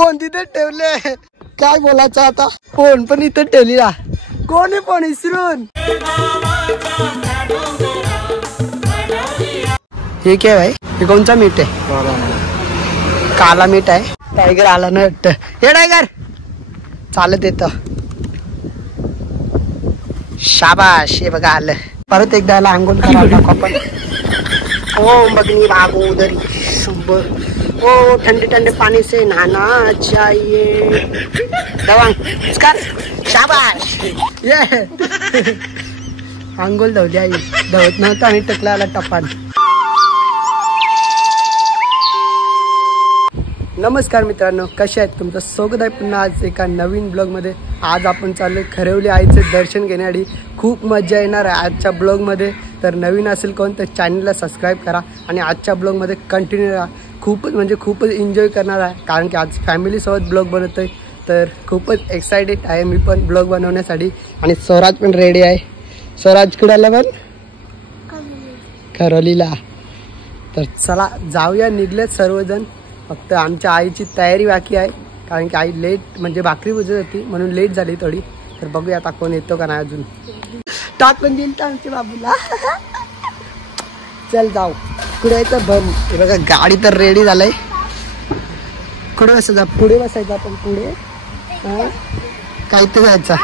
Phone तिथे ठेवले, काय बोलायचं आता, फोन पण इथं ठेवलीला, कोण आहे फोन विसरून। हे काय भाई, हे कोणचा मीठ आहे? काला मीठ आहे। टायगर आला ना वाटतं, हे टायगर चालत येत, शाबाश, हे बघा आलं। परत एकदा याला आंघोळ करायला आपण। ओम बगनी भागो उधर, ओ ठंडे ठंडे पानी से नहाना चाहिए, दवांग इसका शाबाश, ये आंघोळ धावली आई, धावत नव्हतं आणि टकला आला टपान। नमस्कार मित्रांनो, कसे आहेत? तुमचं स्वागत आहे पुन्हा आज एका नवीन ब्लॉगमध्ये। आज आपण चाललो खरेवली आईचे दर्शन घेण्यासाठी। खूप मजा येणार आहे आजच्या ब्लॉगमध्ये। तर नवीन असेल कोण तर चॅनलला सबस्क्राईब करा आणि आजच्या ब्लॉगमध्ये कंटिन्यू राहा। खूपच म्हणजे खूपच एन्जॉय करणार आहे, कारण की आज फॅमिलीसोबत ब्लॉग बनवतोय, तर खूपच एक्सायटेड आहे मी पण ब्लॉग बनवण्यासाठी। आणि स्वराज पण रेडी आहे। स्वराज कुडाला पण खरोलीला। तर चला जाऊया, निघलेत सर्वजण, फक्त आमच्या आईची तयारी बाकी आहे, कारण की आई लेट म्हणजे भाकरी बुजत होती म्हणून लेट झाली थोडी। तर बघूया आता कोण येतो का नाही अजून, टाकून देईल तर आमच्या बाबूला। चल जाऊ, कुठे यायचं बन, हे बघा गाडी तर रेडी झालंय। कुठे बसायचं? पुढे बसायचं आपण, पुढे काय ते जायचं,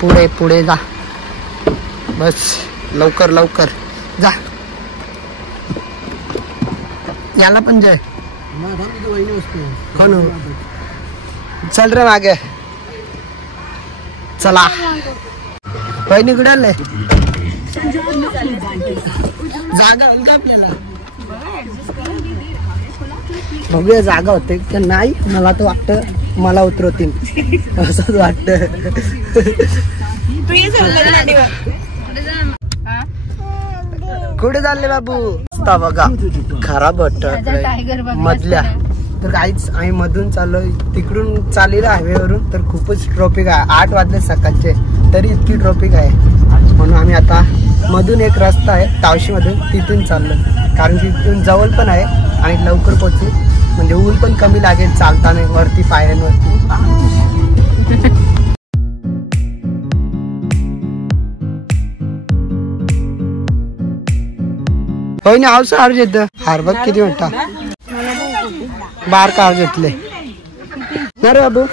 पुढे पुढे जा, बस लवकर लवकर जा। याला पण जाय, चल रे मागे, चला वहिनी कुठे आले? जागा होईल का आपल्याला? बघूया जागा होते का नाही, मला तर वाटतं मला उतरवतील असंच वाटतं। कुठे चालले बाबू? बघा खराब वाटत मधल्या, तर काहीच आम्ही मधून चाललोय, तिकडून चाललेलं हायवेवरून, तर खूपच ट्रॉफिक आहे। 8 वाजले सकाळचे तरी इतकी ट्रॉफिक आहे, म्हणून आम्ही आता मधून एक रस्ता आहे तावशी मधून, तिथून चाललो, कारण की तिथून जवळ पण आहे आणि लवकर पोहोचू, म्हणजे ऊन पण कमी लागेल चालताना वरती पायऱ्यांवरती। होय ना, आवसा हार घेत हार बघ किती म्हणता, बार कार घेतले ना रे बाबू,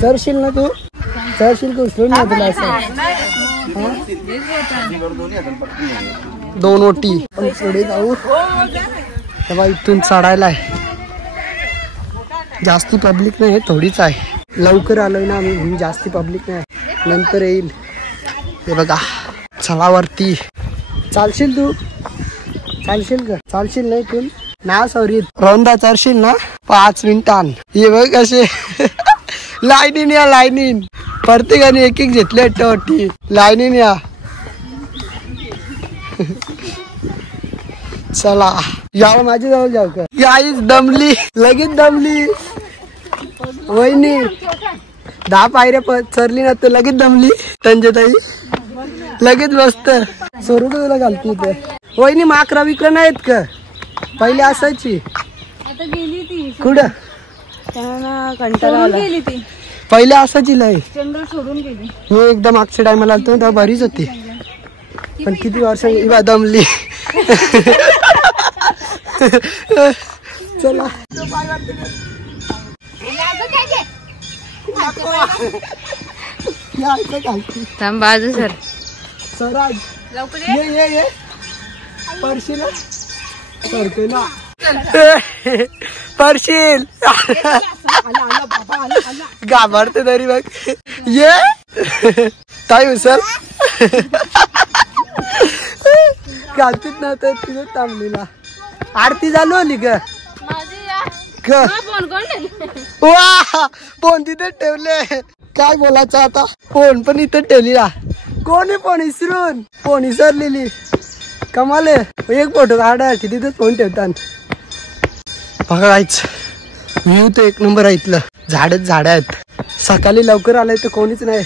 चरशील ना तू, चरशील का उचलून ना तुला असं, 2 ओटी पण पुढे जाऊ तेव्हा इथून चढायला आहे, जास्ती पब्लिक नाही, थोडीच आहे, लवकर आलोय ना आम्ही, जास्ती पब्लिक नाही, नंतर येईल। हे बघा चला वरती, चालशील तू? चालशील का? चालशील नाही तू ना, सॉरी रोंदा चरशील ना 5 मिनिटां। हे बघ कसे लाईनीन या, लाईनीन प्रत्येकाने एक एक घेतले वाटती, लाईनीन या। चला यावं माझी जवळ जाऊ का? याईच दमली, लगेच दमली वहिनी, 10 पायऱ्या चरली ना तर लगेच दमली त्यांच्या ताई, लगेच बसत सोरू तुला घालती इथे। वहिनी माकरा विकरा नाहीत का? पहिले असायची, आता गेली ती कुठं कंटाळा गेली ती, पहिले असायची लय, जंगल सोडून गेली। मी एकदम मागच्या टायमाला आलतो तेव्हा बरीच होती, पण किती वर्षांनी दमली। चला थांब बाजू सर, स्वराज ये परशील सरके ना, परशील घाबरते तरी बघ, ये ताई उचल घालतीच नव्हतं तिथे थांबलेला। आरती चालू होली का? वा फोन तिथे ठेवले, काय बोलायचं आता, फोन पण इथं ठेवलीला, कोण आहे फोन विसरून, फोन विसरलेली, कमाल आहे। एक फोटो काढायची तिथेच फोन ठेवतात। बघायच व्ह्यू तर एक नंबर आहे, इथलं झाडच झाड आहेत, सकाळी लवकर आलाय तर कोणीच नाही,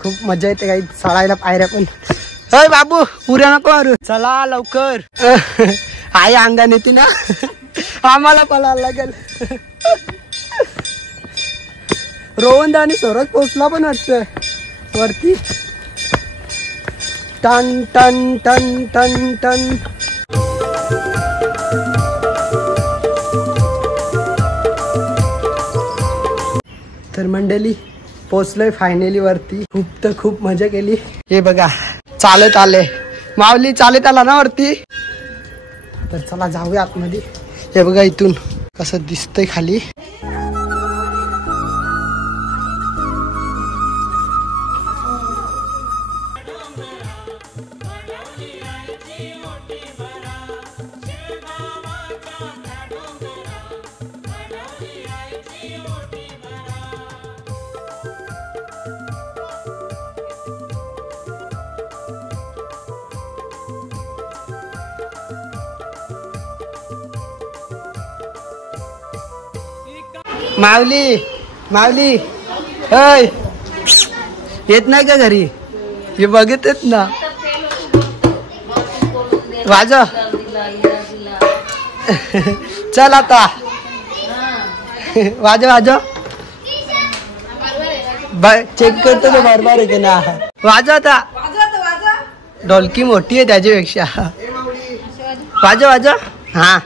खूप मजा येते काही चढायला पायऱ्या पण। अय बाबू उऱ्या नको मारू, चला लवकर आई अंगाने येते ना, आम्हाला पळायला लागेल. रोहन आणि सौरभ पोचला पण वाटतं वरती. टन टन टन टन टन. तर मंडळी पोचलोय फायनली वरती. खूप मजा केली. हे बघा चालत आले. माऊली चालत आला ना वरती. तर चला जाऊया आतमध्ये. हे बघा इथून कसं दिसतंय खाली. माऊली माऊली होय येत नाही का घरी? हे बघत येत ना. वाजा चल आता. वाजा चेक करतो तो बरोबर आहे की ना. वाजा आता. ढोलकी मोठी आहे त्याच्यापेक्षा. वाजा हा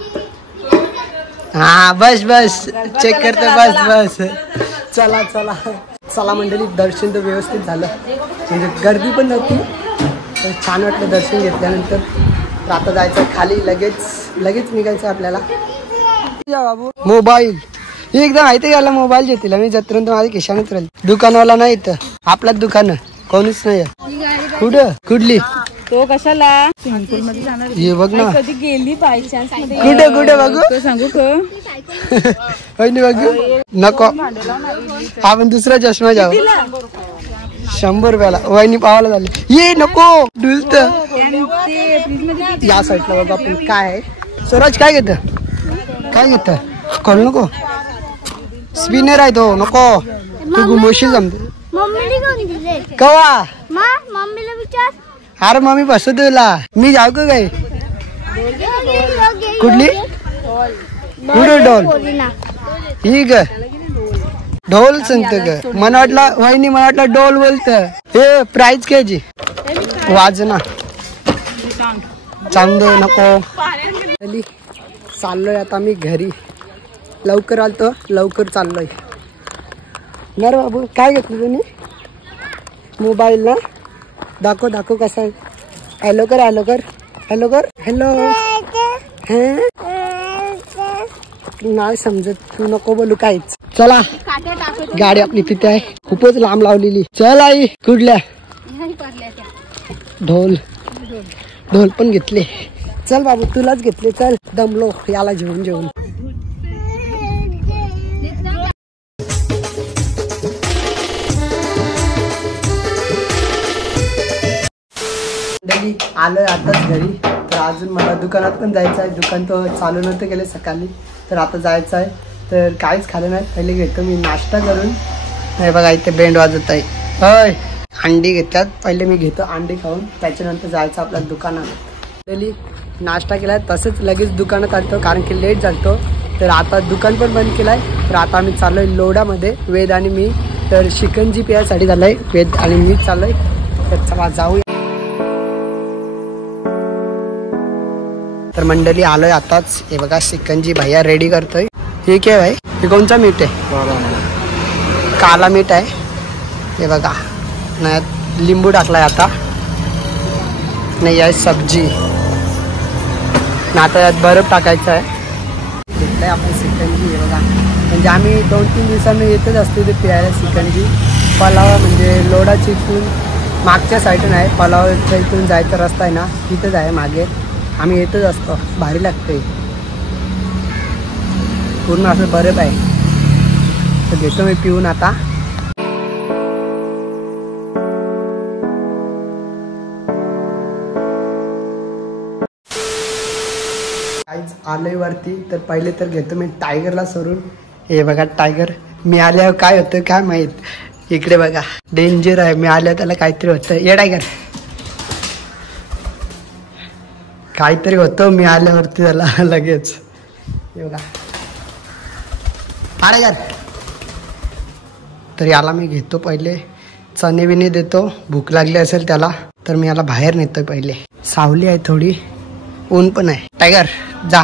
हा बस चेक करतो बस. चला मंडळी दर्शन तर व्यवस्थित झालं. म्हणजे गर्दी पण नव्हती. तर छान वाटलं दर्शन घेतल्यानंतर. आता जायचं खाली. लगेच निघायचं आपल्याला. बाबू मोबाईल एकदम माहिती घ्यायला मोबाईल घेतील. मी जत्रेनंतर माझ्या खिशानेच राहील. दुकानवाला नाही इथं. आपल्याच दुकान कोणीच नाही. कुठली तो कशाला स्विमिंग मध्ये जाणार? हे बघ ना कधी गेली बाय चान्स मध्ये. कुठे बघू सांगू का? बघू नको. आपण दुसरा चष्मा जाऊ. 100 रुपयाला. वहिनी पावाला झाले. ये नको डुलत. या साईडला बघा आपण काय आहे. स्वराज काय घेत कळ नको. स्पिनर आहे तो. नको तू घुमवशील जमते. कवा अरे मम्मी बसू तुला. मी जाऊ का काय? कुठली कुठे डोल ही ग ढोल सांगत ग. मला वाटलं वहिनी मला वाटलं डोल बोलत. हे प्राइस घ्यायची वाजना चांद नको. चाललोय आता मी घरी. लवकर आलतो लवकर चाललोय. नर बाबू काय घेतलं तुम्ही? मोबाईल ना दाखव कसा आहे. हॅलो कर. हॅलो नाही समजत तू. नको बोलू काहीच. चला गाडी आपली तिथे आहे. खूपच लांब लावलेली. चल आई. कुठल्या ढोल पण घेतले. चल बाबू तुलाच घेतले. चल दमलो याला जेवून. आलोय आताच घरी. तर अजून मला दुकानात पण जायचं आहे. दुकान तर चालू नव्हतं गेले सकाळी. तर आता जायचं आहे. तर काहीच खाल्लं नाही. पहिले घेतो मी नाश्ता करून. हे बघा इथे बँड वाजत आहे. होय अंडी घेतात. पहिले मी घेतो अंडी खाऊन. त्याच्यानंतर जायचं आपल्या दुकानात. पहिली नाश्ता केलाय तसंच लगेच दुकानात आलतो कारण की लेट झालतो. तर आता दुकान पण बंद केलाय. तर आता आम्ही चाललोय लोडामध्ये. वेद आणि मी. तर शिकंजी पियासाठी झालंय. वेद आणि मी चाललोय. तर चला जाऊया. तर मंडळी आलोय आताच. हे बघा शिकंजी भैया रेडी करतोय. हे काय भाई? हे कोणचा मीठ आहे? काला मीठ आहे. हे बघा नाही लिंबू टाकलाय आता. नाही आहे सब्जी. आता यात बर्फ टाकायचा आहे. घेतलंय आपण शिकंजी. हे बघा म्हणजे आम्ही 2-3 दिवसांनी येतच असतो ते प्यायला शिकंजी. पलाव म्हणजे लोडाची इथून मागच्या साईडून आहे. पलावच्या इथून जायचा रस्ता आहे ना तिथंच आहे मागे. आम्ही येतच असतो. भारी लागते. पूर्ण असं बर्फ आहे. तर घेतो मी पिऊन आता. आलोय वरती. तर पहिले तर घेतो मी टायगरला सोडून. हे बघा टायगर. मी आल्यावर काय होतं काय माहित. इकडे बघा डेंजर आहे. मी आल्यावर त्याला काहीतरी होतं. ये टायगर काहीतरी होतं मी आल्यावरती त्याला लगेच. बघा अरे यार. तर याला मी घेतो पहिले चणे बिणे देतो. भूक लागली असेल त्याला तर मी याला बाहेर नेतोय पहिले. सावली आहे थोडी, ऊन पण आहे. टायगर जा.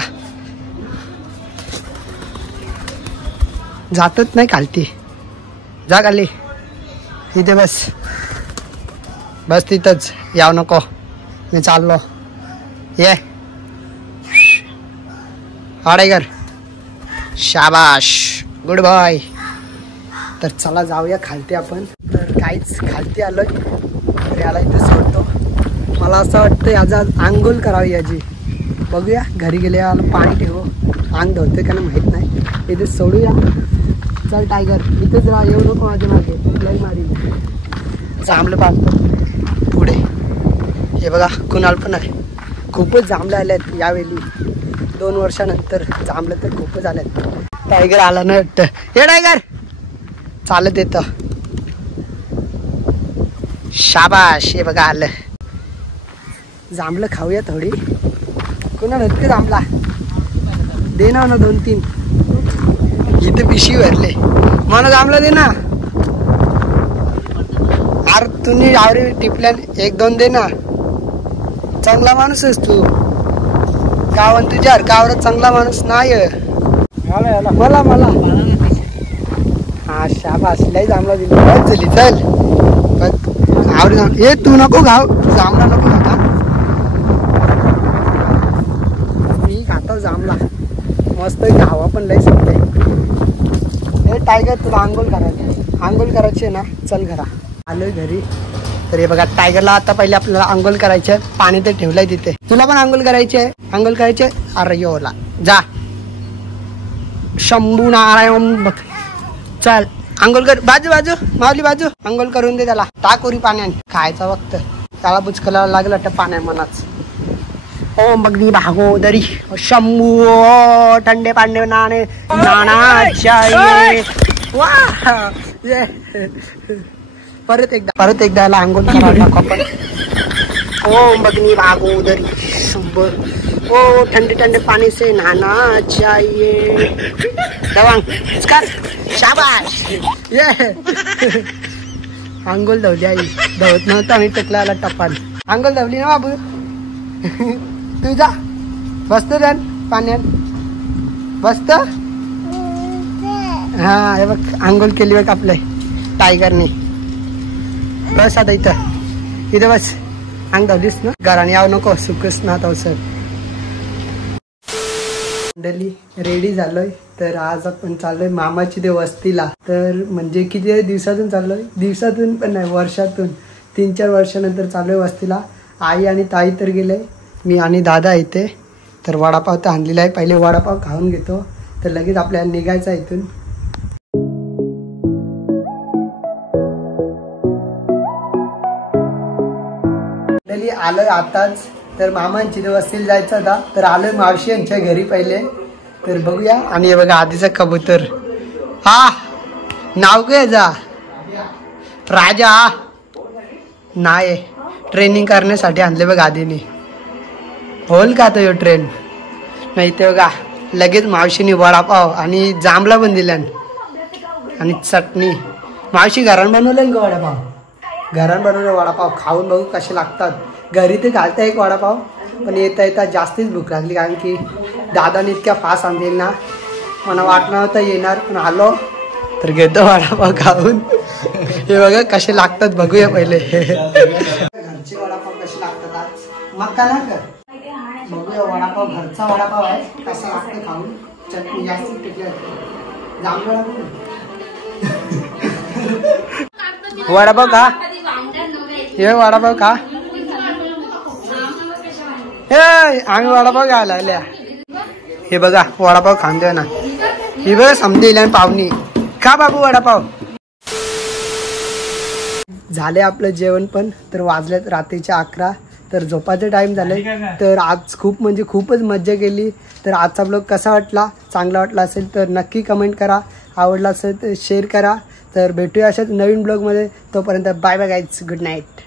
जातच नाही खालती. जा खाली. इथे बस बस तिथंच. याव नको मी चाललो. ये टायगर शाबाश गुड बॉय. तर चला जाऊया खालती आपण. तर काहीच खालती आलोय तर याला इथे सोडतो. मला असं वाटतं याचा आंघोळ करावी याची. बघूया घरी गेले याला पाणी ठेवू. अंग धुते का नाही माहीत नाही. इथे सोडूया. चल टायगर इथेच राहा. येऊ नको माझ्या मागे. लई मारी. जांभलं पाहतो पुढे. हे बघा कुणाल पण आहे. खूपच जांभलं आले आहेत यावेळी. 2 वर्षानंतर जांभलं तर खूपच आले आहेत. टायगर आला ना वाटतं. हे टायगर चालत येतं. शाबाश. हे बघा आलं. जांभलं खाऊया थोडी. कुणा नक्की जांभला दे ना 2-3. इथे पिशी भरले. मला जांभला दे ना. अरे तुम्ही आवरी टिपल्या 1-2 दे ना. चांगला माणूस आहेस तू. गावात तुझ्या गावात चांगला माणूस नाही. मला मला हा शाबास. लय जांभला दिली. चली चल आवडी. हे तू नको घाव. जांभला नको खाता. मी खाता जांभला मस्त. हवा पण लय सुटते. हे टायगर तुला आंघोळ करायची आहे ना. चल घरा. आलोय घरी. तर हे बघा टायगरला आता पहिले आपल्याला आंघोळ करायचे. पाणी तर ठेवलंय तिथे. तुला पण आंघोळ करायची आहे. आंघोळ करायचे. अरे योला जा. शंभू नारायण. चल आंघोळ कर. बाजू बाजू माऊली बाजू. आंघोळ करून दे त्याला. टाकोरी पाण्याने. खायचा वक्त त्याला बुचकला लागलं वाटतं पाण्या मनाच. ओम भगनी भागोदरी शंभू ठंडे पांडे नाणे नानाच्या. परत एकदा याला आंघोळ करायला आपण. ओम भगनी भागोदरी शंभू. ओ ठंडे ठंडे पानी से नहाना चाहिए. दवांग कर. शाबाश. ये आंघोळ धावली आई. धावत नव्हतं आम्ही टकला आला टपान. आंघोळ धावली ना बाबू. तू जा. बसतो त्यान पाण्यात बसत. हा हे बघ आंघोळ केली बघ आपल्या टायगरने. बस आता इथं बस. अंग धावलीस ना. घराने यावं नको. सुकस ना तवसर. मंडळी रेडी झालोय. तर आज आपण चाललोय मामाची ते वस्तीला. तर म्हणजे किती दिवसातून चाललोय. दिवसातून पण नाही वर्षातून 3-4 वर्षानंतर चाललोय वस्तीला. आई आणि ताई तर गेले. मी आणि दादा इथे. तर वडापाव तर आणलेला आहे. पहिले वडापाव खाऊन घेतो. तर लगेच आपल्याला निघायचं आहे इथून. मंडळी आलोय आताच. तर मामांची ते वस्तीला जायचं होता. तर आलोय मावशी यांच्या घरी पहिले. तर बघूया. आणि हे बघा आधीचा कबूतर. हा नाव काय जा. राजा नाही. ट्रेनिंग करण्यासाठी आणले बघ आधीने. होल का तो ट्रेन नाही. ते बघा लगेच मावशीने वडापाव आणि जांभला पण दिल्यान आणि चटणी. मावशी घरान बनवलं का वडापाव. घरान बनवलं वडापाव. खाऊन बघू कसे लागतात. घरी ते घालता एक वडापाव पण येता जास्तीच भूक लागली. कारण की दादाने इतक्या फास्ट आणतील ना. मला वाटलं नव्हतं येणार पण आलो. तर घेतो वडापाव खाऊन. हे बघा कसे लागतात बघूया पहिले. घरचे वडापाव कसे लागतात आज. मक्का ना कर. बघूया वडापाव. घरचा वडापाव आहे कसा लागतं खाऊन. चटणी जास्त टिकली. वडापाव खा. हे वडापाव खा. हे आम्ही वडापाव घ्यायला आल्या. हे बघा वडापाव खांदे ना. हे बघा समजेल पाहुणी. खा बाबू वडापाव. झाले आपलं जेवण पण. तर वाजलेत रात्रीचे 11. तर झोपाचं टाइम झालंय. तर आज खूप म्हणजे खूपच मज्जा केली. तर आजचा ब्लॉग कसा वाटला. चांगला वाटला असेल तर नक्की कमेंट करा. आवडला असेल तर शेअर करा. तर भेटूया अशाच नवीन ब्लॉगमध्ये. तोपर्यंत bye bye guys. Good night.